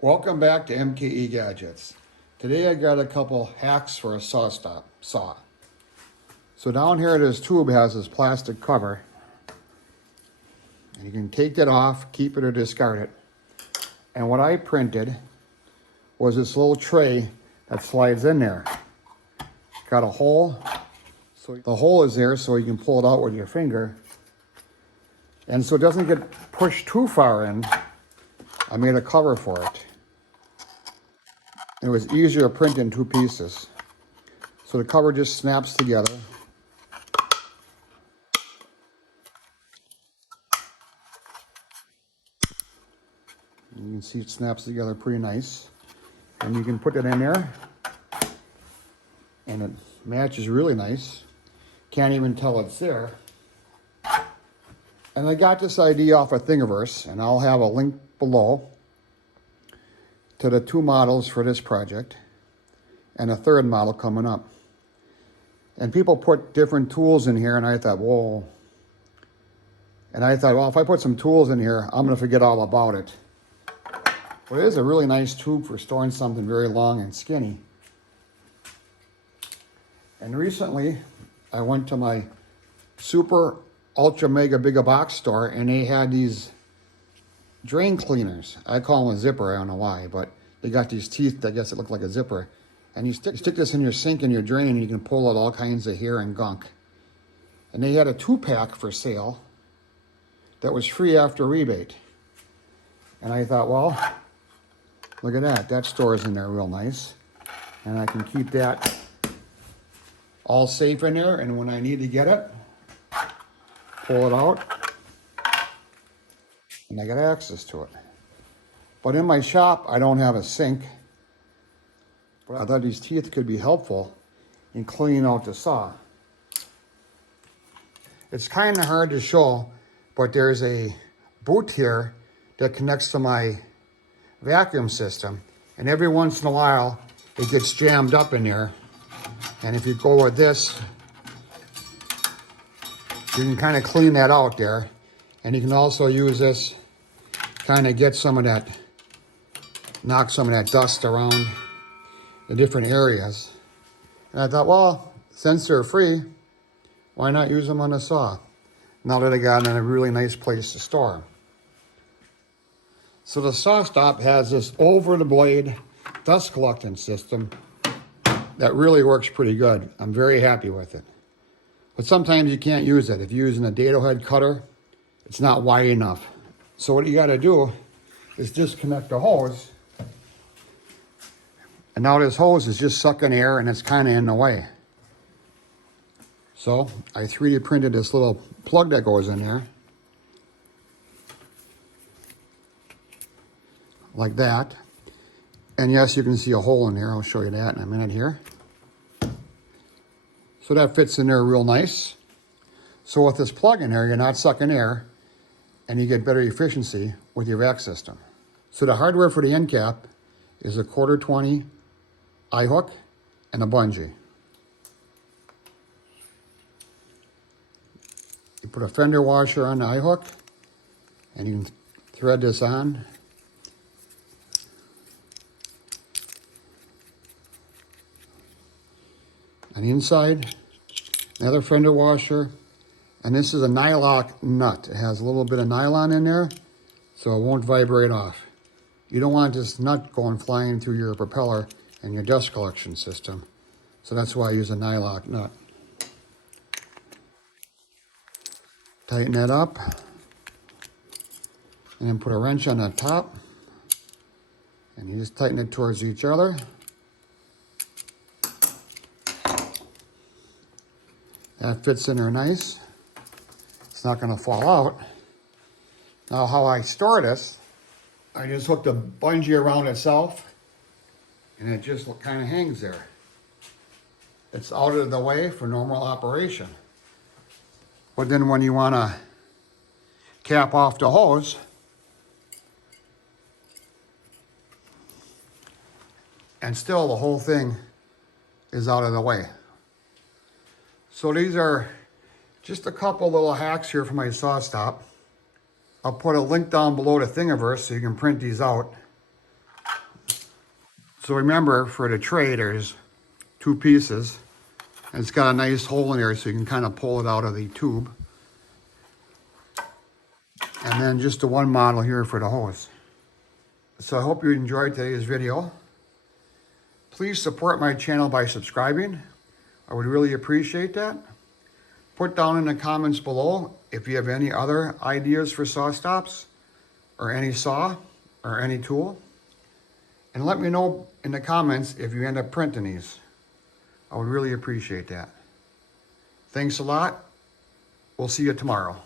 Welcome back to MKE Gadgets. Today I got a couple hacks for a Sawstop saw. So down here this tube has this plastic cover. And you can take that off, keep it or discard it. And what I printed was this little tray that slides in there. Got a hole. So the hole is there so you can pull it out with your finger. And so it doesn't get pushed too far in, I made a cover for it. It was easier to print in two pieces. So the cover just snaps together. You can see it snaps together pretty nice. And you can put it in there. And it matches really nice. Can't even tell it's there. And I got this idea off of Thingiverse, and I'll have a link below to the two models for this project and a third model coming up. And people put different tools in here, and I thought, whoa. And I thought, well, if I put some tools in here, I'm gonna forget all about it. But it is a really nice tube for storing something very long and skinny. And recently, I went to my super ultra mega big box store, and they had these drain cleaners. I call them a zipper, I don't know why, but they got these teeth that I guess it look like a zipper. And you stick this in your sink and your drain, and you can pull out all kinds of hair and gunk. And they had a 2-pack for sale that was free after rebate. And I thought, well, look at that. That stores in there real nice. And I can keep that all safe in there, and when I need to get it, pull it out, and I got access to it. But in my shop, I don't have a sink. But I thought these teeth could be helpful in cleaning out the saw. It's kind of hard to show, but there's a boot here that connects to my vacuum system. And every once in a while, it gets jammed up in there. And if you go with this, you can kind of clean that out there. And you can also use this, kind of get some of that, knock some of that dust around the different areas. And I thought, well, since they're free, why not use them on a saw? Now that I got in a really nice place to store them. So the Sawstop has this over the blade dust collecting system that really works pretty good. I'm very happy with it. But sometimes you can't use it. If you're using a dado head cutter, it's not wide enough. So what you gotta do is disconnect the hose. And now this hose is just sucking air, and it's kind of in the way. So I 3D printed this little plug that goes in there. Like that. And yes, you can see a hole in there. I'll show you that in a minute here. So that fits in there real nice. So with this plug in there, you're not sucking air, and you get better efficiency with your vac system. So the hardware for the end cap is a 1/4-20 eye hook and a bungee. You put a fender washer on the eye hook, and you can thread this on. On the inside, another fender washer, and this is a nylock nut. It has a little bit of nylon in there, so it won't vibrate off. You don't want this nut going flying through your propeller and your dust collection system, so that's why I use a nylock nut. Tighten that up, and then put a wrench on the top, and you just tighten it towards each other. That fits in there nice. It's not gonna fall out. Now how I store this, I just hooked a bungee around itself, and it just kind of hangs there. It's out of the way for normal operation. But then when you wanna cap off the hose, and still the whole thing is out of the way. So these are just a couple little hacks here for my Sawstop. I'll put a link down below to Thingiverse so you can print these out. So remember, for the tray, there's 2 pieces. And it's got a nice hole in there so you can kind of pull it out of the tube. And then just the one model here for the hose. So I hope you enjoyed today's video. Please support my channel by subscribing. I would really appreciate that. Put down in the comments below if you have any other ideas for saw stops, or any saw, or any tool. And let me know in the comments if you end up printing these. I would really appreciate that. Thanks a lot. We'll see you tomorrow.